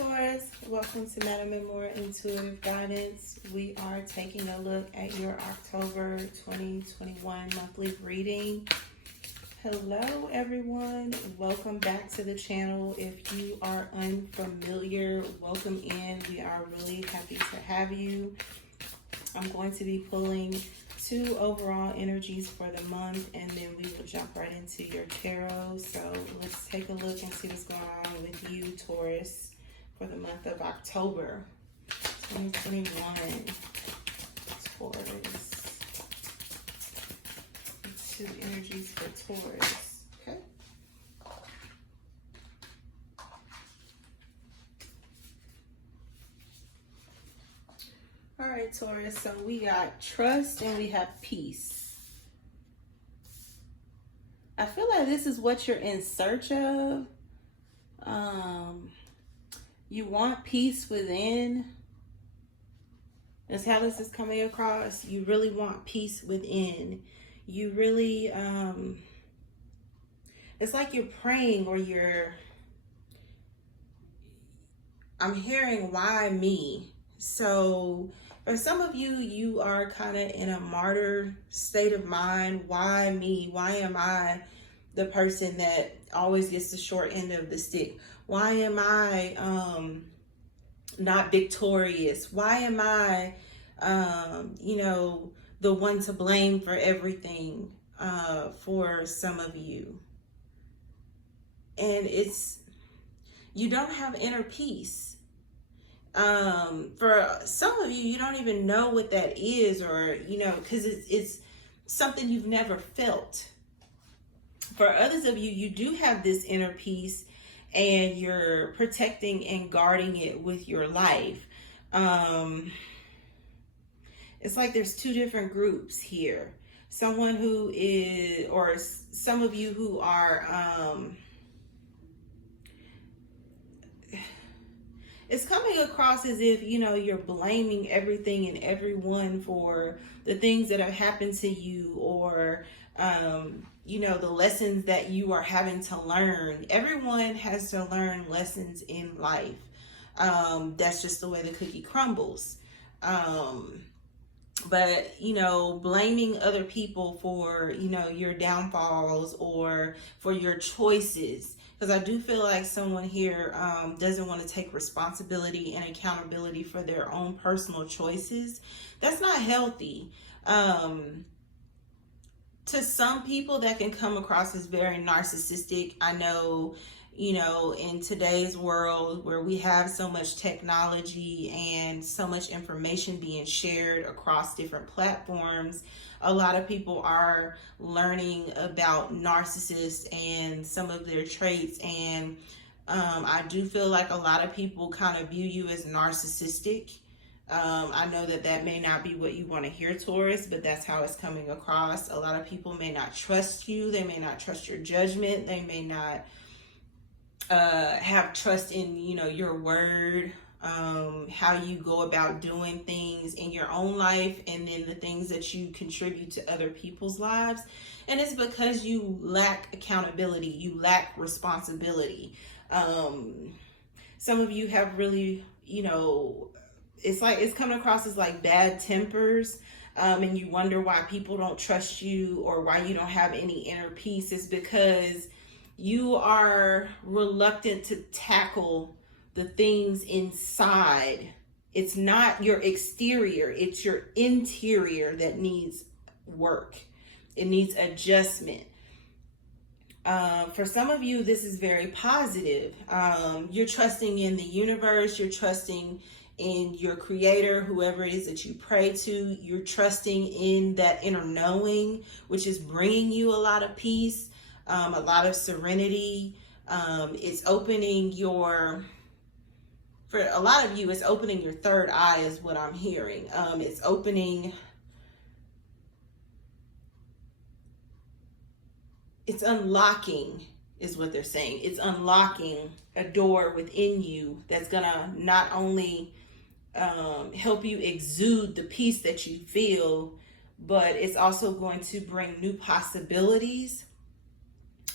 Taurus, welcome to MadamMemoir Intuitive Guidance. We are taking a look at your October 2021 monthly reading. Hello everyone, welcome back to the channel. If you are unfamiliar, welcome in. We are really happy to have you. I'm going to be pulling 2 overall energies for the month, and then we will jump right into your tarot. So let's take a look and see what's going on with you, Taurus, for the month of October 2021. Taurus. 2 energies for Taurus. Okay. All right, Taurus. So we got trust and we have peace. I feel like this is what you're in search of. You want peace within. That's how this is coming across. You really want peace within. You really, it's like you're praying, or I'm hearing, why me? So for some of you, you are kind of in a martyr state of mind. Why me? Why am I the person that always gets the short end of the stick? Why am I not victorious? Why am I, the one to blame for everything for some of you? And you don't have inner peace. For some of you, you don't even know what that is, or, because it's something you've never felt. For others of you, you do have this inner peace, and you're protecting and guarding it with your life. It's like there's 2 different groups here. Someone who is, or some of you who are, it's coming across as if, you're blaming everything and everyone for the things that have happened to you, or, the lessons that you are having to learn. Everyone has to learn lessons in life. That's just the way the cookie crumbles. But, blaming other people for, your downfalls or for your choices. Because I do feel like someone here doesn't want to take responsibility and accountability for their own personal choices. That's not healthy. To some people, that can come across as very narcissistic. I know, in today's world where we have so much technology and so much information being shared across different platforms, a lot of people are learning about narcissists and some of their traits. And I do feel like a lot of people kind of view you as narcissistic. I know that may not be what you want to hear, Taurus, but that's how it's coming across. A lot of people may not trust you. They may not trust your judgment. They may not have trust in, your word, how you go about doing things in your own life, and then the things that you contribute to other people's lives. And it's because you lack accountability. You lack responsibility. Some of you have really, it's coming across as like bad tempers, and you wonder why people don't trust you, or why you don't have any inner peace. Is because you are reluctant to tackle the things inside. It's not your exterior, it's your interior that needs work. It needs adjustment. For some of you, this is very positive. You're trusting in the universe. You're trusting in your creator, whoever it is that you pray to. You're trusting in that inner knowing, which is bringing you a lot of peace, a lot of serenity. It's opening for a lot of you, it's opening your third eye is what I'm hearing. It's unlocking is what they're saying. It's unlocking a door within you that's gonna not only help you exude the peace that you feel, but it's also going to bring new possibilities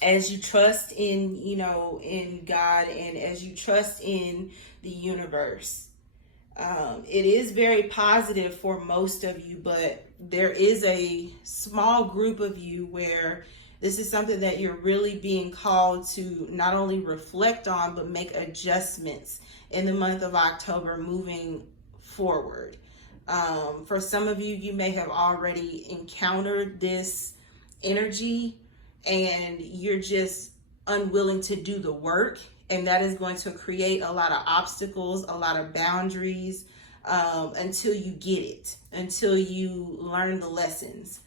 as you trust in, in God, and as you trust in the universe. It is very positive for most of you, but there is a small group of you where this is something that you're really being called to not only reflect on, but make adjustments in the month of October moving forward. For some of you, you may have already encountered this energy and you're just unwilling to do the work. And that is going to create a lot of obstacles, a lot of boundaries, until you get it, until you learn the lessons.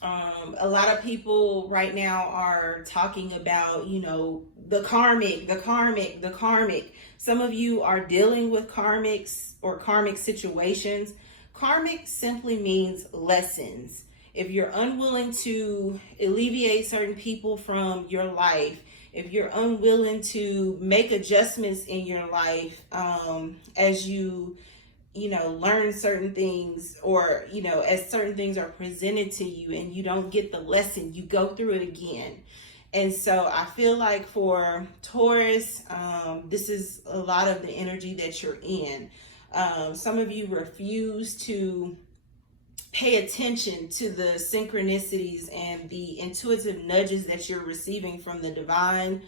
A lot of people right now are talking about, the karmic. Some of you are dealing with karmics or karmic situations. Karmic simply means lessons. If you're unwilling to alleviate certain people from your life, if you're unwilling to make adjustments in your life, as you learn certain things, or, as certain things are presented to you and you don't get the lesson, you go through it again. And so I feel like for Taurus, this is a lot of the energy that you're in. Some of you refuse to pay attention to the synchronicities and the intuitive nudges that you're receiving from the divine,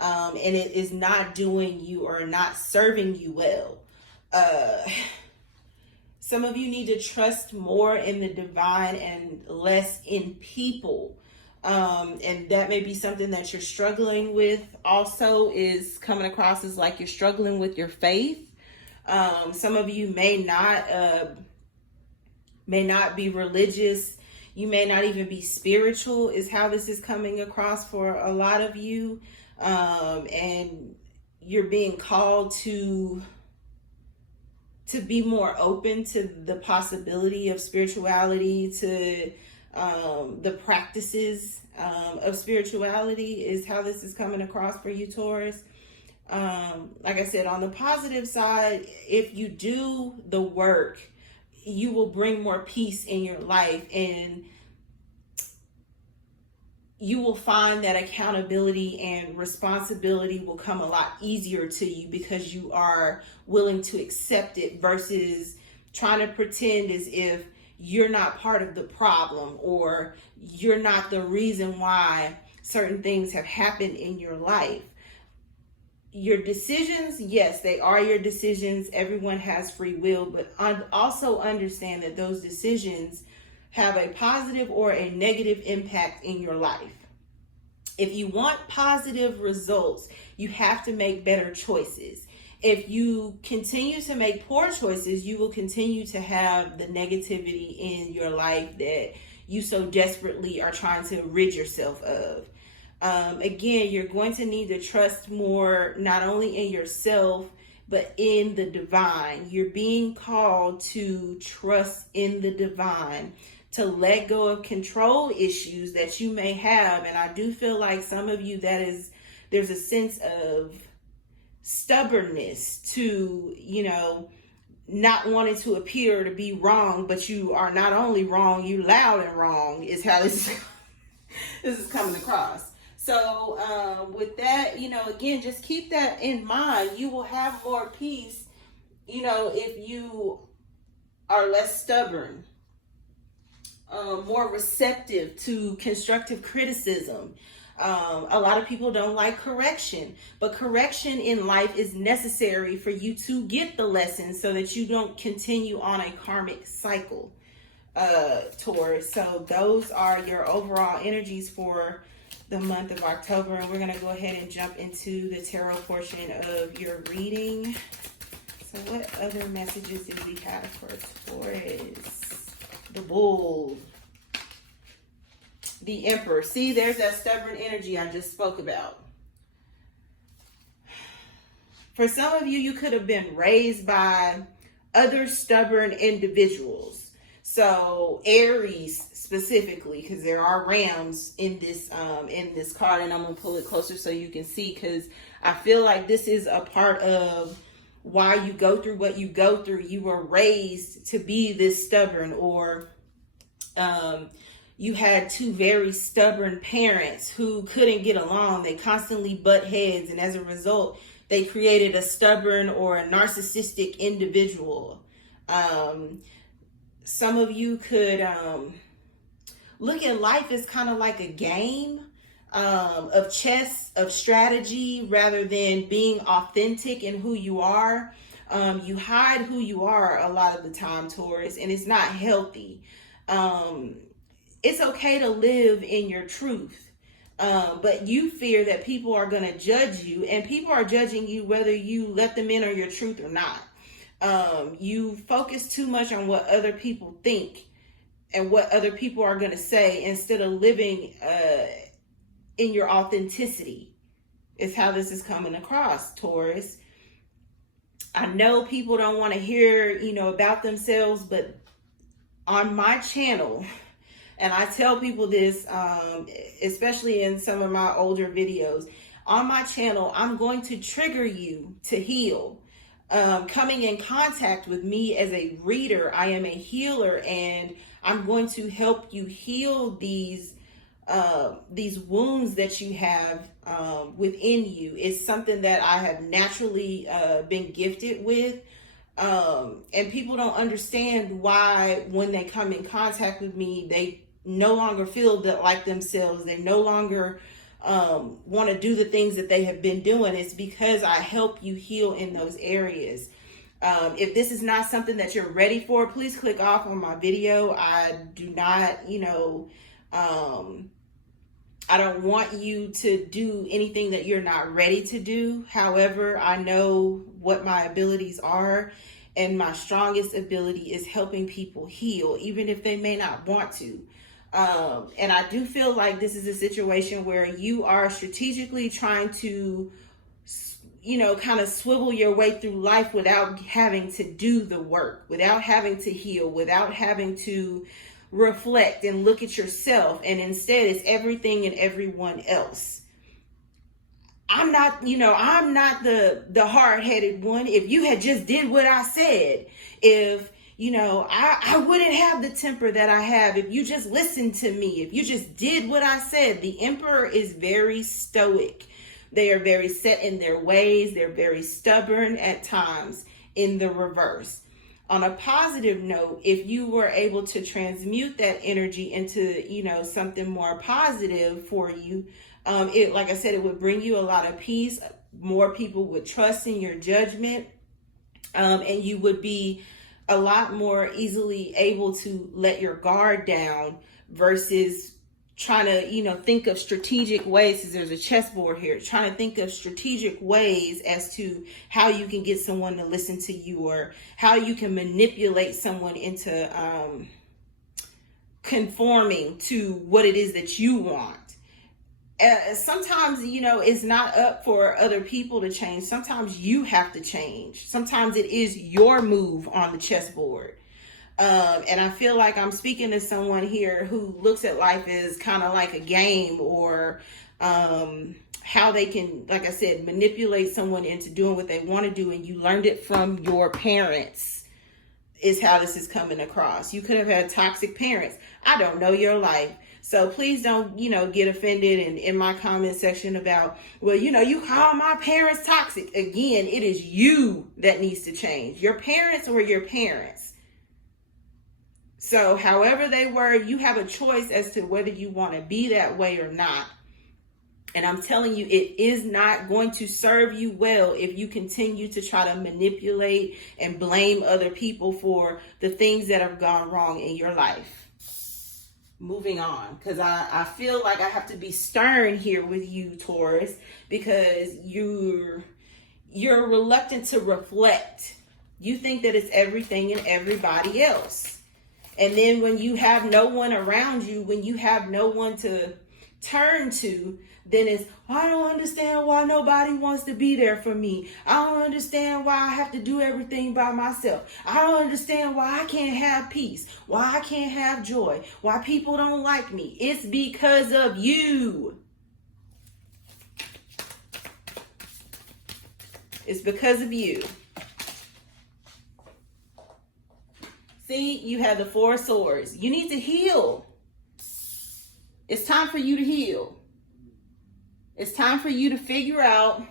and it is not doing you or not serving you well. Some of you need to trust more in the divine and less in people. And that may be something that you're struggling with. Also is coming across as like you're struggling with your faith. Some of you may not be religious. You may not even be spiritual, is how this is coming across for a lot of you. And you're being called to be more open to the possibility of spirituality, to the practices of spirituality, is how this is coming across for you, Taurus. Like I said, on the positive side, if you do the work, you will bring more peace in your life, and you will find that accountability and responsibility will come a lot easier to you because you are willing to accept it versus trying to pretend as if you're not part of the problem or you're not the reason why certain things have happened in your life. Your decisions, yes, they are your decisions. Everyone has free will, but also understand that those decisions have a positive or a negative impact in your life. If you want positive results, you have to make better choices. If you continue to make poor choices, you will continue to have the negativity in your life that you so desperately are trying to rid yourself of. Again, you're going to need to trust more, not only in yourself, but in the divine. You're being called to trust in the divine, to let go of control issues that you may have. And I do feel like some of you, there's a sense of stubbornness to, not wanting to appear to be wrong, but you are not only wrong, you loud and wrong, is how this is coming across. So with that, again, just keep that in mind. You will have more peace, if you are less stubborn, more receptive to constructive criticism. A lot of people don't like correction, but correction in life is necessary for you to get the lesson so that you don't continue on a karmic cycle, Taurus. So those are your overall energies for the month of October, and we're going to go ahead and jump into the tarot portion of your reading. So what other messages did we have for Taurus? The Bull, the Emperor. See, there's that stubborn energy I just spoke about. For some of you, you could have been raised by other stubborn individuals. So Aries specifically, because there are rams in this card, and I'm gonna pull it closer so you can see, because I feel like this is a part of why you go through what you go through. You were raised to be this stubborn, or you had two very stubborn parents who couldn't get along. They constantly butt heads, and as a result, they created a stubborn or a narcissistic individual. Some of you could look at life as kind of like a game of chess, of strategy, rather than being authentic in who you are. You hide who you are a lot of the time, Taurus, and it's not healthy. It's okay to live in your truth, but you fear that people are going to judge you, and people are judging you whether you let them in on your truth or not. You focus too much on what other people think and what other people are going to say instead of living in your authenticity, is how this is coming across, Taurus. I know people don't want to hear, about themselves, but on my channel, and I tell people this, especially in some of my older videos, on my channel, I'm going to trigger you to heal. Coming in contact with me as a reader, I am a healer, and I'm going to help you heal these wounds that you have within you. It's something that I have naturally been gifted with. And people don't understand why when they come in contact with me, they no longer feel that like themselves. They no longer want to do the things that they have been doing. It's because I help you heal in those areas. If this is not something that you're ready for, please click off on my video. I do not, I don't want you to do anything that you're not ready to do. However, I know what my abilities are, and my strongest ability is helping people heal, even if they may not want to. And I do feel like this is a situation where you are strategically trying to, kind of swivel your way through life without having to do the work, without having to heal, without having to reflect and look at yourself. And instead, it's everything and everyone else. I'm not the hard-headed one. If you had just did what I said, if I wouldn't have the temper that I have if you just listened to me, if you just did what I said. The Emperor is very stoic. They are very set in their ways. They're very stubborn at times in the reverse. On a positive note, if you were able to transmute that energy into, something more positive for you, like I said, it would bring you a lot of peace. More people would trust in your judgment, and you would be a lot more easily able to let your guard down versus trying to, think of strategic ways, because there's a chessboard here, trying to think of strategic ways as to how you can get someone to listen to you, or how you can manipulate someone into conforming to what it is that you want. Sometimes, it's not up for other people to change. Sometimes you have to change. Sometimes it is your move on the chessboard. And I feel like I'm speaking to someone here who looks at life as kind of like a game, or how they can, like I said, manipulate someone into doing what they want to do. And you learned it from your parents, is how this is coming across. You could have had toxic parents. I don't know your life. So please don't, get offended and in my comment section about, well, you call my parents toxic. Again, it is you that needs to change. Your parents were your parents. So however they were, you have a choice as to whether you want to be that way or not. And I'm telling you, it is not going to serve you well if you continue to try to manipulate and blame other people for the things that have gone wrong in your life. Moving on, because I feel like I have to be stern here with you, Taurus, because you're reluctant to reflect. You think that it's everything and everybody else. And then when you have no one around you, when you have no one to turn to, then it's, I don't understand why nobody wants to be there for me. I don't understand why I have to do everything by myself. I don't understand why I can't have peace, why I can't have joy, why people don't like me. It's because of you. It's because of you. See, you have the Four of Swords. You need to heal. It's time for you to heal. It's time for you to figure out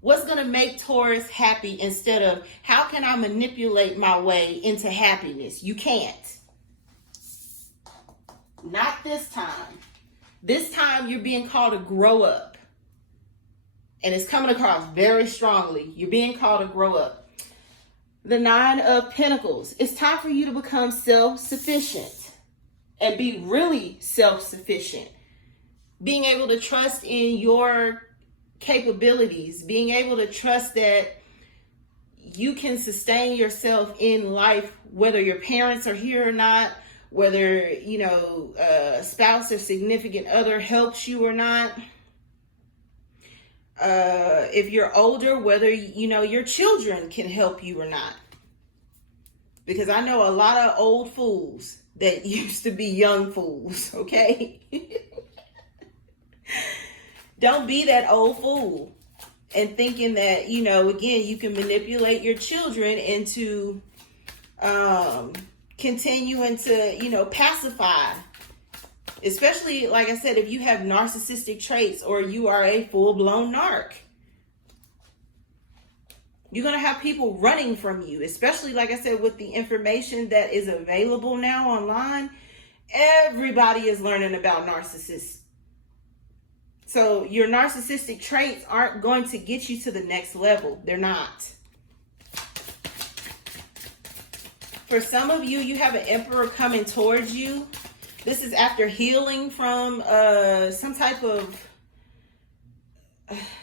what's going to make Taurus happy instead of how can I manipulate my way into happiness. You can't. Not this time. This time you're being called to grow up. And it's coming across very strongly. You're being called to grow up. The Nine of Pentacles. It's time for you to become self-sufficient and be really self-sufficient. Being able to trust in your capabilities, being able to trust that you can sustain yourself in life, whether your parents are here or not, whether, you know, a spouse or significant other helps you or not. If you're older, whether, you know, your children can help you or not. Because I know a lot of old fools that used to be young fools, okay? Don't be that old fool and thinking that, you know, again, you can manipulate your children into continuing to, you know, pacify. Especially, like I said, if you have narcissistic traits or you are a full-blown narc. You're going to have people running from you, especially, like I said, with the information that is available now online. Everybody is learning about narcissists. So your narcissistic traits aren't going to get you to the next level. They're not. For some of you, you have an emperor coming towards you. This is after healing from some type of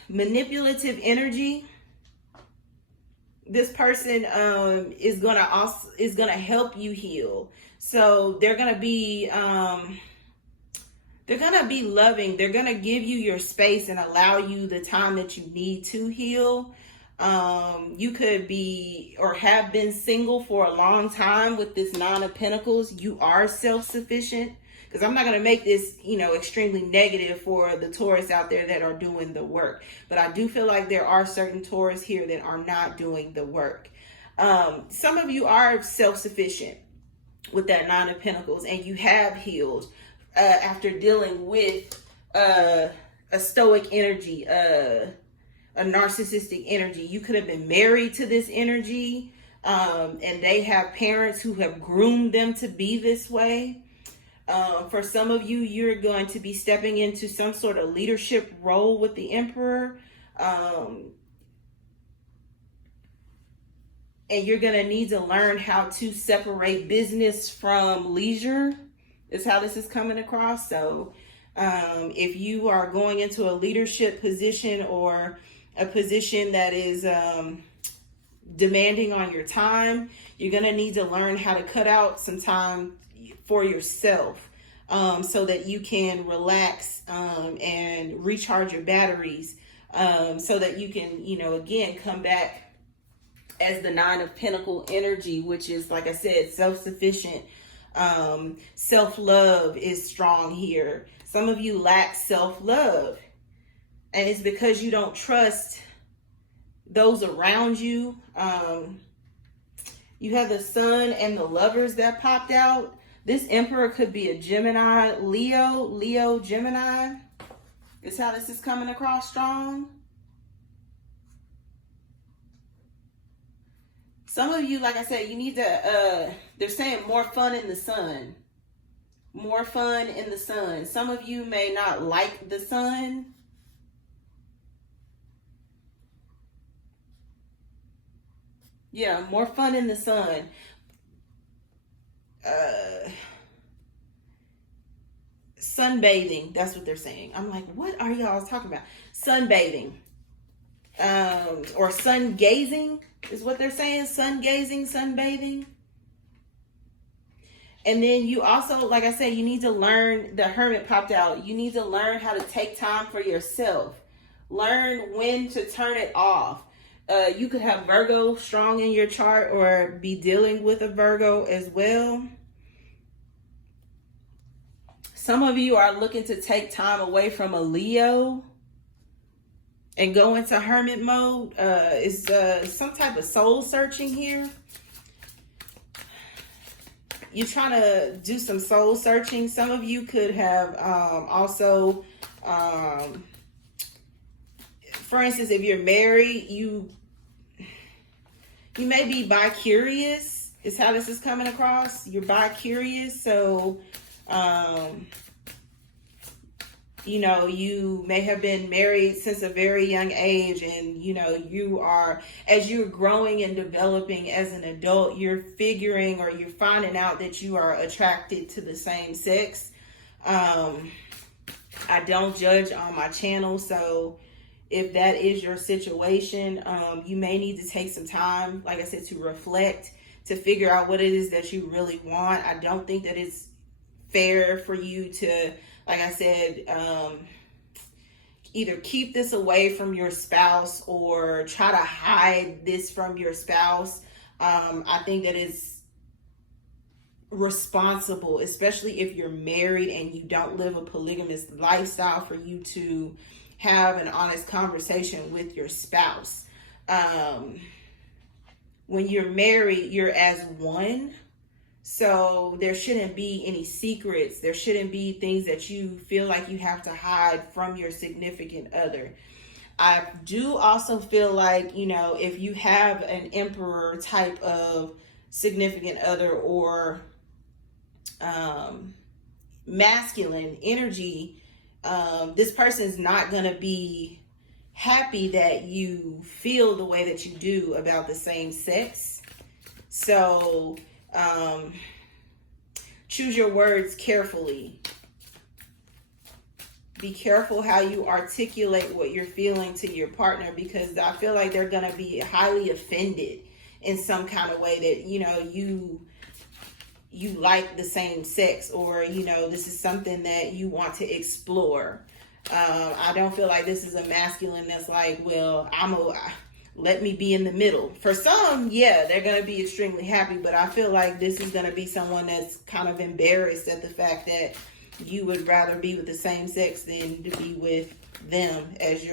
manipulative energy. This person is gonna help you heal. So they're gonna be loving. They're gonna give you your space and allow you the time that you need to heal. You could be or have been single for a long time with this Nine of Pentacles. You are self-sufficient. Because I'm not going to make this, you know, extremely negative for the Taurus out there that are doing the work. But I do feel like there are certain Taurus here that are not doing the work. Some of you are self-sufficient with that Nine of Pentacles. And you have healed after dealing with a stoic energy, a narcissistic energy. You could have been married to this energy. And they have parents who have groomed them to be this way. For some of you, you're going to be stepping into some sort of leadership role with the Emperor. And you're going to need to learn how to separate business from leisure, is how this is coming across. So if you are going into a leadership position or a position that is demanding on your time, you're going to need to learn how to cut out some time for yourself so that you can relax and recharge your batteries so that you can, you know, again, come back as the Nine of Pentacle energy, which is, like I said, self-sufficient. Self-love is strong here. Some of you lack self-love, and it's because you don't trust those around you. You have the Sun and the Lovers that popped out. This Emperor could be a Gemini, Leo, Gemini. Is how this is coming across strong. Some of you, like I said, you need to, they're saying more fun in the sun. More fun in the sun. Some of you may not like the sun. Yeah, more fun in the sun. Sunbathing, that's what they're saying. I'm like, what are y'all talking about? Sunbathing. Or sun gazing is what they're saying. Sun gazing, sunbathing. And then you also, like I said, you need to learn, the Hermit popped out. You need to learn how to take time for yourself. Learn when to turn it off. You could have Virgo strong in your chart or be dealing with a Virgo as well. Some of you are looking to take time away from a Leo and go into hermit mode. It's some type of soul searching here. you're trying to do some soul searching. Some of you could have also, for instance, if you're married, you may be bi-curious, is how this is coming across. You're bi-curious, so you know, you may have been married since a very young age, and you know, you are, as you're growing and developing as an adult, you're figuring, or you're finding out that you are attracted to the same sex. I don't judge on my channel, so if that is your situation, you may need to take some time, like I said, to reflect, to figure out what it is that you really want. I don't think that it's fair for you to, like I said, either keep this away from your spouse or try to hide this from your spouse. I think that it's responsible, especially if you're married and you don't live a polygamous lifestyle, for you to have an honest conversation with your spouse. When you're married, you're as one. So there shouldn't be any secrets. There shouldn't be things that you feel like you have to hide from your significant other. I do also feel like, you know, if you have an emperor type of significant other, or masculine energy, this person is not going to be happy that you feel the way that you do about the same sex. So choose your words carefully. Be careful how you articulate what you're feeling to your partner, because I feel like they're going to be highly offended in some kind of way that, you know, you like the same sex, or, you know, this is something that you want to explore. I don't feel like this is a masculine that's like, well, let me be in the middle. For some, yeah, they're going to be extremely happy, but I feel like this is going to be someone that's kind of embarrassed at the fact that you would rather be with the same sex than to be with them as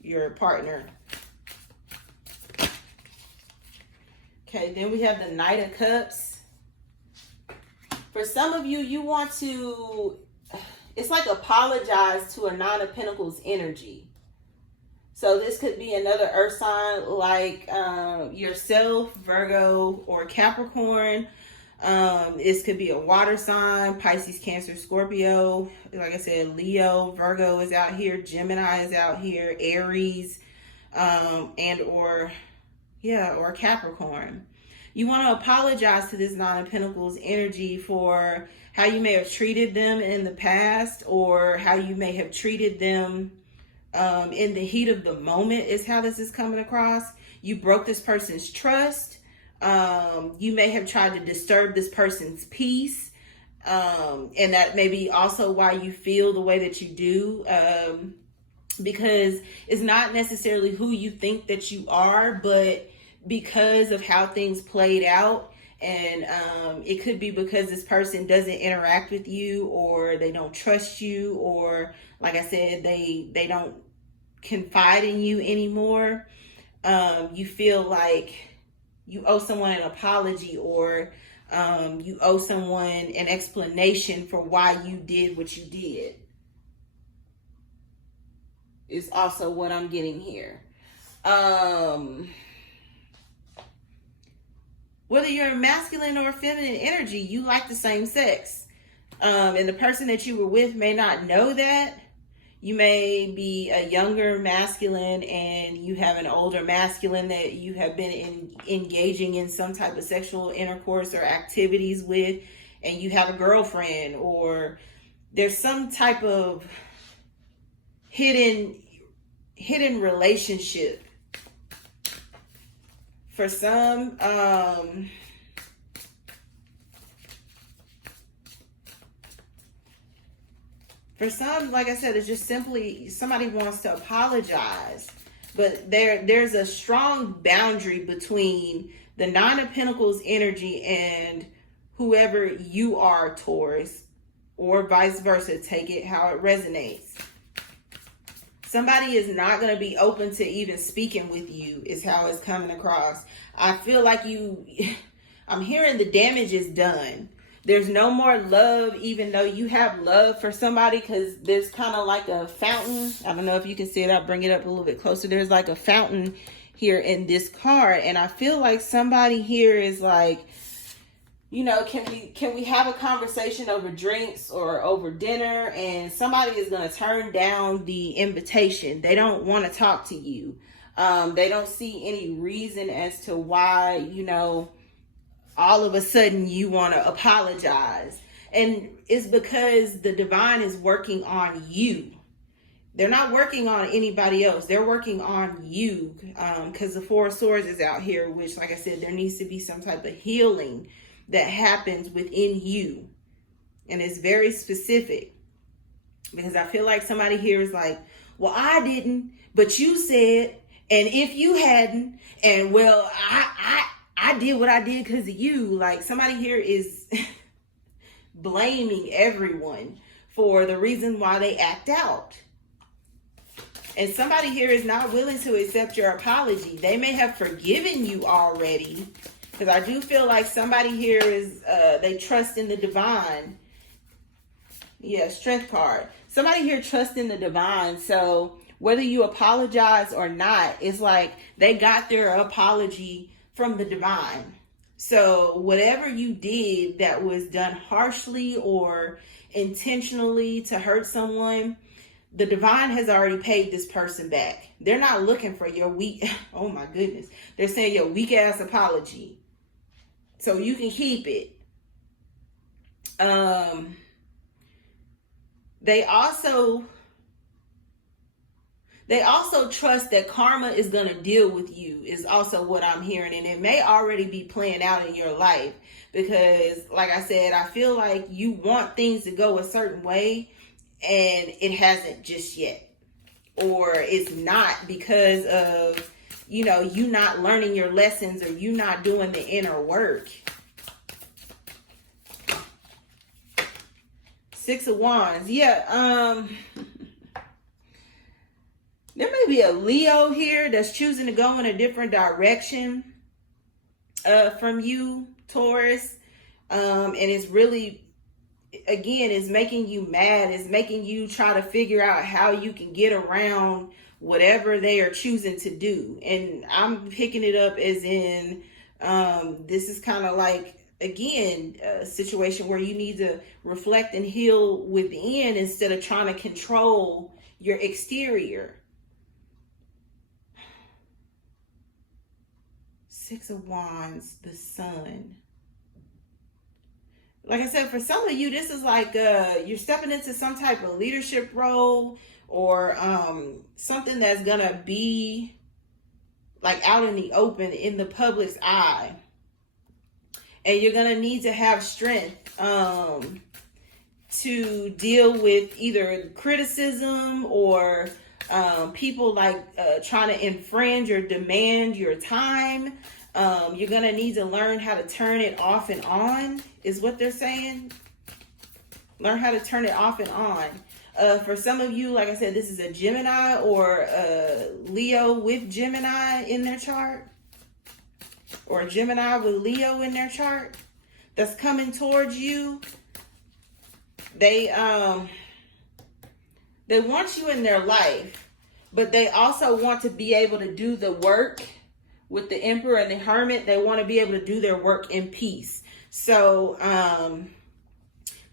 your partner. Okay, then we have the Knight of Cups. For some of you, you want to, it's like apologize to a Nine of Pentacles energy. So this could be another earth sign like yourself, Virgo or Capricorn. This could be a water sign, Pisces, Cancer, Scorpio. Like I said, Leo, Virgo is out here, Gemini is out here, Aries, or Capricorn. You want to apologize to this Nine of Pentacles energy for how you may have treated them in the past, or how you may have treated them in the heat of the moment, is how this is coming across. You broke this person's trust. You may have tried to disturb this person's peace. And that may be also why you feel the way that you do. Because it's not necessarily who you think that you are, but because of how things played out. And it could be because this person doesn't interact with you, or they don't trust you, or like I said, they don't confide in you anymore. You feel like you owe someone an apology, or you owe someone an explanation for why you did what you did. Is also what I'm getting here. Whether you're masculine or feminine energy, you like the same sex. And the person that you were with may not know that. You may be a younger masculine and you have an older masculine that you have been engaging in some type of sexual intercourse or activities with, and you have a girlfriend, or there's some type of hidden relationship. For some, like I said, it's just simply somebody wants to apologize. But there's a strong boundary between the Nine of Pentacles energy and whoever you are, Taurus, or vice versa. Take it how it resonates. Somebody is not going to be open to even speaking with you, is how it's coming across. I feel like I'm hearing the damage is done. There's no more love, even though you have love for somebody, because there's kind of like a fountain. I don't know if you can see it. I'll bring it up a little bit closer. There's like a fountain here in this card. And I feel like somebody here is like, you know, can we have a conversation over drinks or over dinner? And somebody is going to turn down the invitation. They don't want to talk to you. They don't see any reason as to why, you know, all of a sudden you want to apologize. And it's because the divine is working on you. They're not working on anybody else. They're working on you. Because the Four of Swords is out here, which, like I said, there needs to be some type of healing that happens within you. And it's very specific. Because I feel like somebody here is like, well, I didn't, but you said, and if you hadn't, and well, I did what I did because of you. Like, somebody here is blaming everyone for the reason why they act out. And somebody here is not willing to accept your apology. They may have forgiven you already, because I do feel like somebody here is, they trust in the divine. Yeah, Strength card. Somebody here trusts in the divine. So whether you apologize or not, it's like they got their apology from the divine. So whatever you did that was done harshly or intentionally to hurt someone, the divine has already paid this person back. They're not looking for your weak, oh my goodness. They're saying your weak ass apology. So you can keep it. They also trust that karma is going to deal with you, is also what I'm hearing. And it may already be playing out in your life, because like I said, I feel like you want things to go a certain way and it hasn't just yet. Or it's not because of, you know, you not learning your lessons, or you not doing the inner work. Six of Wands. Yeah, there may be a Leo here that's choosing to go in a different direction from you, Taurus. And it's really, again, it's making you mad. It's making you try to figure out how you can get around whatever they are choosing to do. And I'm picking it up as in, this is kind of like, again, a situation where you need to reflect and heal within instead of trying to control your exterior. Six of Wands, the Sun. Like I said, for some of you, this is like you're stepping into some type of leadership role, or something that's gonna be like out in the open, in the public's eye. And you're gonna need to have strength to deal with either criticism or people like trying to infringe or demand your time. You're going to need to learn how to turn it off and on, is what they're saying. Learn how to turn it off and on. For some of you, like I said, this is a Gemini or Leo with Gemini in their chart. Or a Gemini with Leo in their chart that's coming towards you. They want you in their life, but they also want to be able to do the work. With the Emperor and the Hermit, they want to be able to do their work in peace. So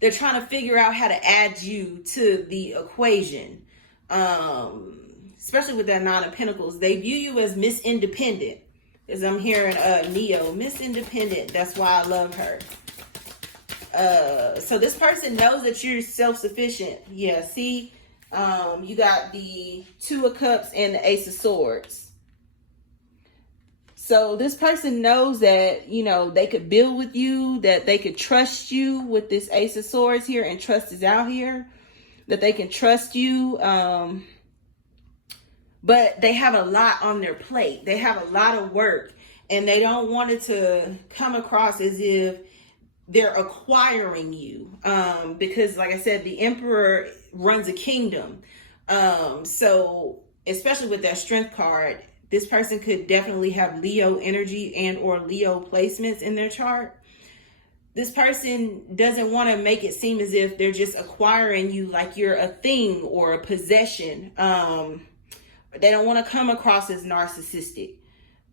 they're trying to figure out how to add you to the equation. Especially with that Nine of Pentacles. They view you as Miss Independent. As I'm hearing Neo, Miss Independent. That's why I love her. So this person knows that you're self-sufficient. Yeah, see, you got the Two of Cups and the Ace of Swords. So this person knows that, you know, they could build with you, that they could trust you with this Ace of Swords here, and trust is out here, that they can trust you. But they have a lot on their plate. They have a lot of work, and they don't want it to come across as if they're acquiring you. Because like I said, the Emperor runs a kingdom. So especially with that Strength card, this person could definitely have Leo energy and or Leo placements in their chart. this person doesn't want to make it seem as if they're just acquiring you like you're a thing or a possession. They don't want to come across as narcissistic,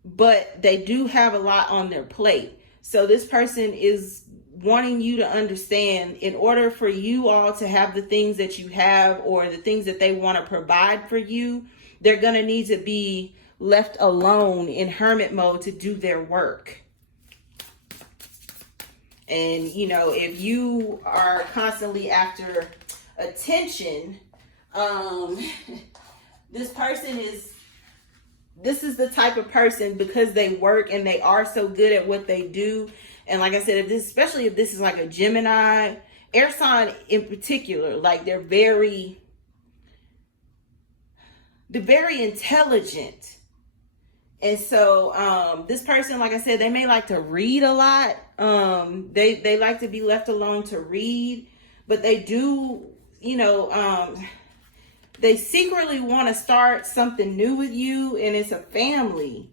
but they do have a lot on their plate. So this person is wanting you to understand, in order for you all to have the things that you have or the things that they want to provide for you, they're going to need to be left alone in hermit mode to do their work. And, you know, if you are constantly after attention, this is the type of person, because they work and they are so good at what they do. And like I said, especially if this is like a Gemini, air sign in particular, like they're very intelligent. And so this person, like I said, they may like to read a lot. They like to be left alone to read, but they do, you know, they secretly want to start something new with you, and it's a family.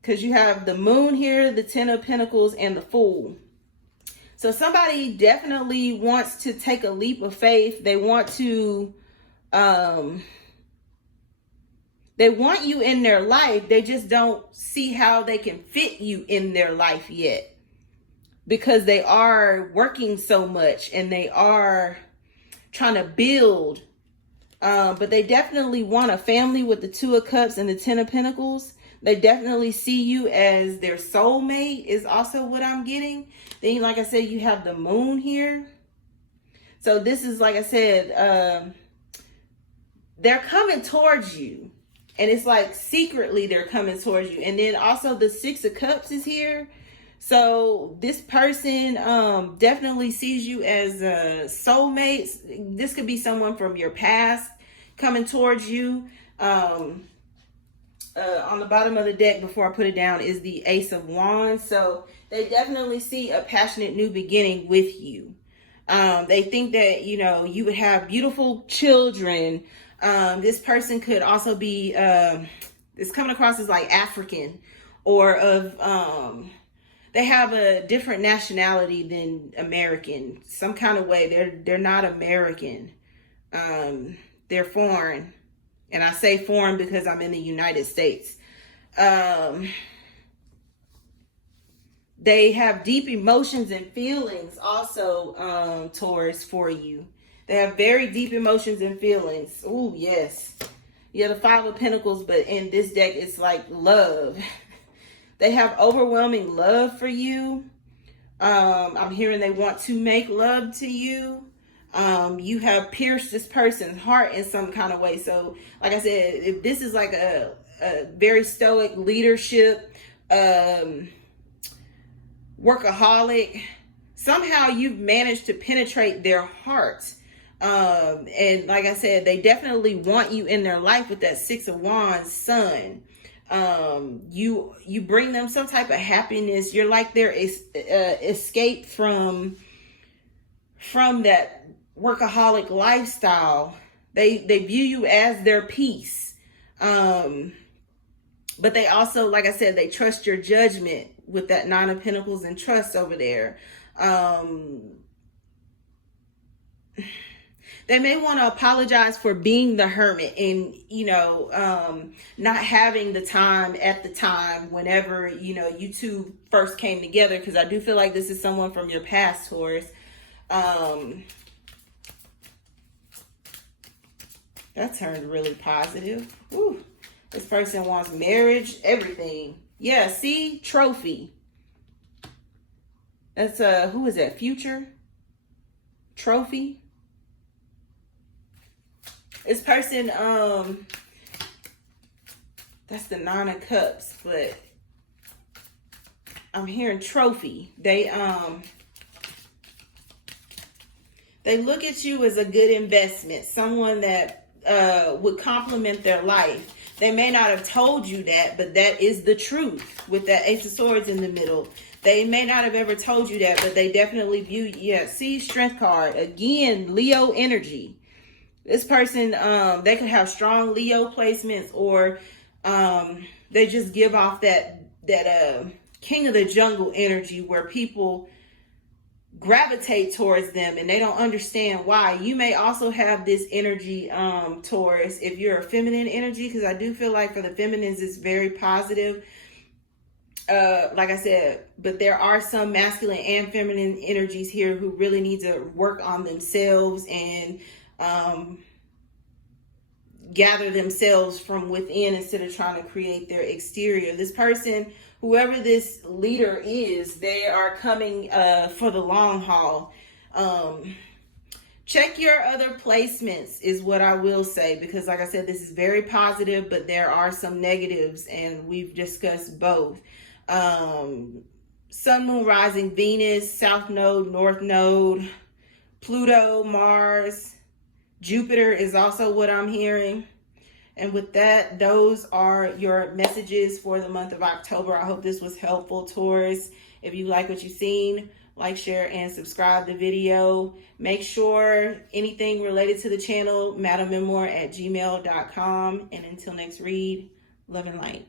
Because you have the moon here, the 10 of Pentacles, and the Fool. So somebody definitely wants to take a leap of faith. They want to, they want you in their life. They just don't see how they can fit you in their life yet, because they are working so much and they are trying to build. But they definitely want a family with the 2 of Cups and the 10 of Pentacles. They definitely see you as their soulmate is also what I'm getting. Then, like I said, you have the moon here. So this is, like I said, they're coming towards you. And it's like secretly they're coming towards you. And then also the 6 of Cups is here. So this person definitely sees you as a soulmate. This could be someone from your past coming towards you. On the bottom of the deck, before I put it down, is the Ace of Wands. So they definitely see a passionate new beginning with you. They think that, you know, you would have beautiful children. This person could also be, it's coming across as like African, or of, they have a different nationality than American, some kind of way. They're not American. They're foreign. And I say foreign because I'm in the United States. They have deep emotions and feelings also, Taurus, for you. They have very deep emotions and feelings. Oh, yes. Yeah, the 5 of Pentacles, but in this deck, it's like love. They have overwhelming love for you. I'm hearing they want to make love to you. You have pierced this person's heart in some kind of way. So, like I said, if this is like a very stoic leadership, workaholic, somehow you've managed to penetrate their heart. And like I said, they definitely want you in their life with that 6 of Wands sun. You bring them some type of happiness. You're like their escape from that workaholic lifestyle. They view you as their peace. But they also, like I said, they trust your judgment with that 9 of Pentacles and trust over there. They may want to apologize for being the hermit and, you know, not having the time at the time whenever, you know, you two first came together. Because I do feel like this is someone from your past, Taurus. That turned really positive. Woo. This person wants marriage, everything. Yeah, see? Trophy. That's, who is that? Future? Trophy? This person, that's the 9 of Cups, but I'm hearing trophy. They look at you as a good investment, someone that would complement their life. They may not have told you that, but that is the truth with that Ace of Swords in the middle. They may not have ever told you that, but they definitely view, yeah, see, Strength card. Again, Leo energy. This person, they could have strong Leo placements, or they just give off that King of the Jungle energy where people gravitate towards them, and they don't understand why. You may also have this energy, Taurus, if you're a feminine energy, because I do feel like for the feminines it's very positive. Like I said, but there are some masculine and feminine energies here who really need to work on themselves and gather themselves from within instead of trying to create their exterior. This person, whoever this leader is, they are coming for the long haul. Check your other placements is what I will say, because like I said, this is very positive, but there are some negatives, and we've discussed both. Sun, Moon, Rising, Venus, South Node, North Node, Pluto, Mars, Jupiter is also what I'm hearing. And with that, those are your messages for the month of October. I hope this was helpful, Taurus. If you like what you've seen, like, share, and subscribe the video. Make sure anything related to the channel, MadamMemoir@gmail.com. And until next read, love and light.